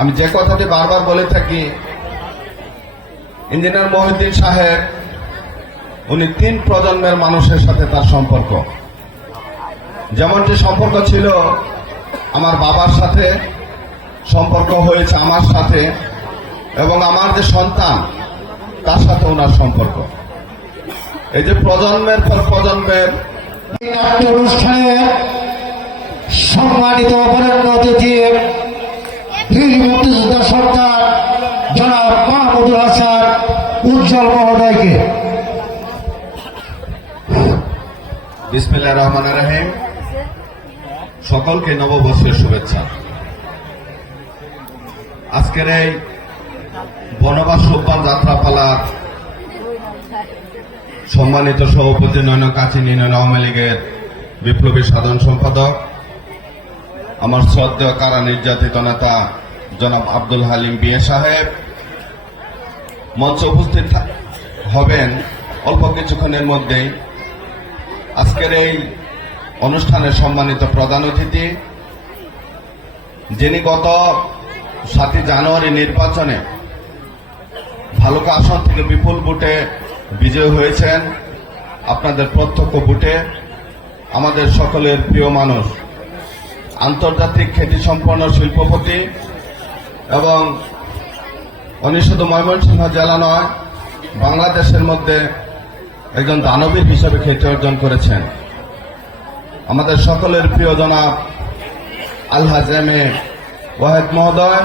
আমি যে কথাটি বারবার বলে থাকি, ইঞ্জিনিয়ার মহিউদ্দিন সাহেব উনি 3 প্রজন্মের মানুষের সাথে তার সম্পর্ক। যেমনটি সম্পর্ক ছিল আমার বাবার সাথে, সম্পর্ক হয়েছে আমার সাথে, এবং আমার যে সন্তান তার সাথে ওনার সম্পর্ক। এই যে প্রজন্মের পর প্রজন্মের অনুষ্ঠানে সম্মানিত বরেণ্য অতিথি বীর মুক্তিযোদ্ধা সরকার জনাব মাহমুদুল হাসান উজ্জ্বল মহোদয়কে। বিসমিল্লাহির রহমানির রহিম। সকলকে নববর্ষের শুভেচ্ছা। আজকের এই বনবাস সোপান যাত্রাপালার সম্মানিত সভাপতি নয়ন কাচিনী আওয়ামী লীগের বিপ্লবী সাধারণ সম্পাদক, আমার শ্রদ্ধেয় কারা নির্যাতিত নেতা জনাব আব্দুল হালিম বিয়ে সাহেব মঞ্চে উপস্থিত হবেন অল্প কিছুক্ষণের মধ্যেই। আজকের এই অনুষ্ঠানের সম্মানিত প্রধান অতিথি, যিনি গত 7 জানুয়ারি নির্বাচনে ভালুকা আসন থেকে বিপুল ভোটে বিজয় হয়েছেন, আপনাদের প্রত্যক্ষ ভোটে। আমাদের সকলের প্রিয় মানুষ, আন্তর্জাতিক খ্যাতিসম্পন্ন শিল্পপতি এবং উনি শুধু ময়মনসিংহ জেলা নয়, বাংলাদেশের মধ্যে একজন দানবীর হিসেবে খ্যাতি অর্জন করেছেন। আমাদের সকলের প্রিয় জনাব আলহাজ এম এ ওয়াহেদ মহোদয়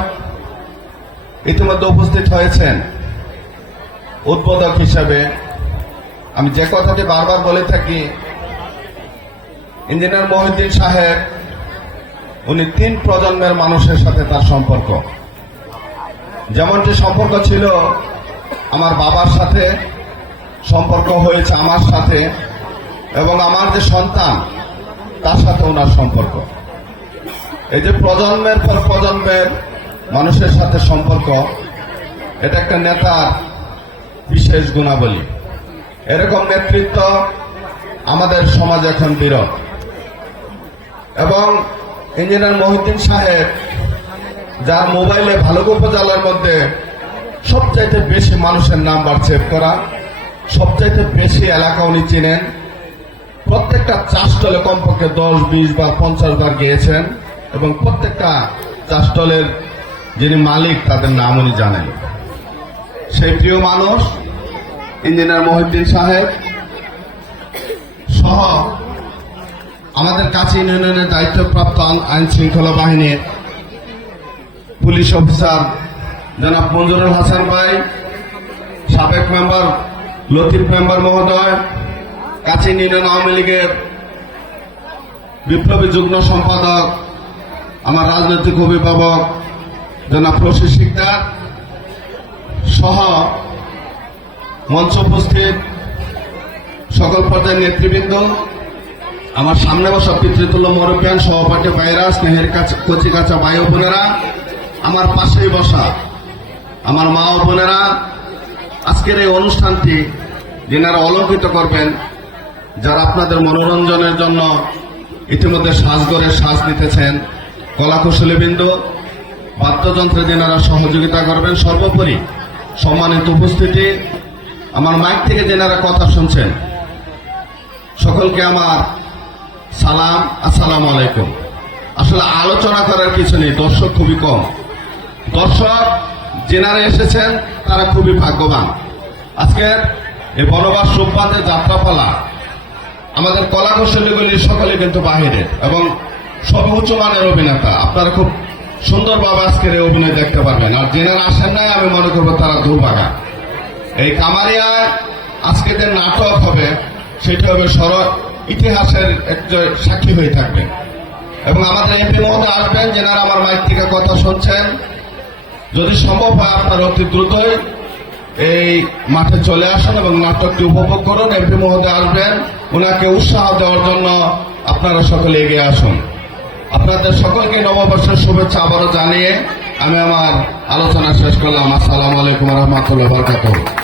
ইতিমধ্যে উপস্থিত হয়েছেন উদ্বোধক হিসেবে। আমি যে কথাটি বারবার বলে থাকি, ইঞ্জিনিয়ার মহিউদ্দিন সাহেব উনি 3 প্রজন্মের মানুষের সাথে তার সম্পর্ক। যেমনটি সম্পর্ক ছিল আমার বাবার সাথে, সম্পর্ক হয়েছে আমার সাথে, এবং আমার যে সন্তান তার সাথে ওনার সম্পর্ক। এই যে প্রজন্মের পর প্রজন্মের মানুষের সাথে সম্পর্ক, এটা একটা নেতার বিশেষ গুণাবলী। এরকম নেতৃত্ব আমাদের সমাজে এখন বিরল। এবং ইঞ্জিনিয়ার মহিউদ্দিন সাহেব, যার মোবাইলে ভালুকা উপজেলার মধ্যে সবচাইতে বেশি মানুষের নাম্বার সেভ করা, সবচাইতে বেশি এলাকা উনি চিনেন। প্রত্যেকটা চাষটলে কমপক্ষে 10, 20 বা 50 বার গিয়েছেন, এবং প্রত্যেকটা চাষটলের যিনি মালিক তাদের নাম উনি জানেন। সেই প্রিয় মানুষ ইঞ্জিনিয়ার মহিউদ্দিন সাহেব সহ আমাদের কাছে ইউনিয়নের দায়িত্বপ্রাপ্ত আইন শৃঙ্খলা বাহিনীর পুলিশ অফিসার জনাব মঞ্জুরুল হাসান ভাই, সাবেক মেম্বার লতিফ মেম্বার মহোদয়, কাচিন ইউনিয়ন আওয়ামী লীগের বিপ্লবী যুগ্ম সম্পাদক, আমার রাজনৈতিক অভিভাবক জনাব প্রশী শিকদার সহ মঞ্চ উপস্থিত সকল পর্যায়ের নেতৃবৃন্দ, আমার সামনে বসা পিতৃতুল্য মুরব্বিয়ান, সহপাঠী ভাইরা, স্নেহের কচি কাঁচা ভাই ও বোনেরা, আমার পাশেই বসা আমার মা ও বোনেরা, আজকের এই অনুষ্ঠানটি যিনারা অলঙ্কৃত করবেন, যারা আপনাদের মনোরঞ্জনের জন্য ইতিমধ্যে সাজগরে সাজ দিতেছেন, কলাকুশলীবৃন্দ, বাদ্যযন্ত্রে যিনারা সহযোগিতা করবেন, সর্বোপরি সম্মানিত উপস্থিতি, আমার মাইক থেকে যিনারা কথা শুনছেন, সকলকে আমার সালাম, আসসালামু আলাইকুম। আসলে আলোচনা করার কিছু নেই, দর্শক খুবই কম। দর্শক যিনারা এসেছেন তারা খুবই ভাগ্যবান। আজকের এই বনবাস সোপানে যাত্রাপালা, আমাদের কলাকুশলীগুলি সকলে কিন্তু বাহিরের এবং সবই উচ্চমানের অভিনেতা। আপনারা খুব সুন্দরভাবে আজকের এই অভিনয় দেখতে পারবেন। আর যিনারা আসেন নাই, আমি মনে করবো তারা দুর্ভাগা। এই কামারিয়ায় আজকে যে নাটক হবে, সেটা হবে ইতিহাসের একজন সাক্ষী হয়ে থাকবেন। এবং আমাদের এমপি মহোদয় আসবেন, যেনারা আমার মাইক থেকে কথা শুনছেন। যদি সম্ভব হয় আপনারা অতি দ্রুতই এই মাঠে চলে আসেন এবং নাটকটি উপভোগ করুন। এমপি মহোদয় আসবেন, ওনাকে উৎসাহ দেওয়ার জন্য আপনারা সকলে এগিয়ে আসুন। আপনাদের সকলকে নববর্ষের শুভেচ্ছা আবারও জানিয়ে আমি আমার আলোচনা শেষ করলাম। আসসালামু আলাইকুম ওয়া রাহমাতুল্লাহি ওয়া বারাকাতুহু।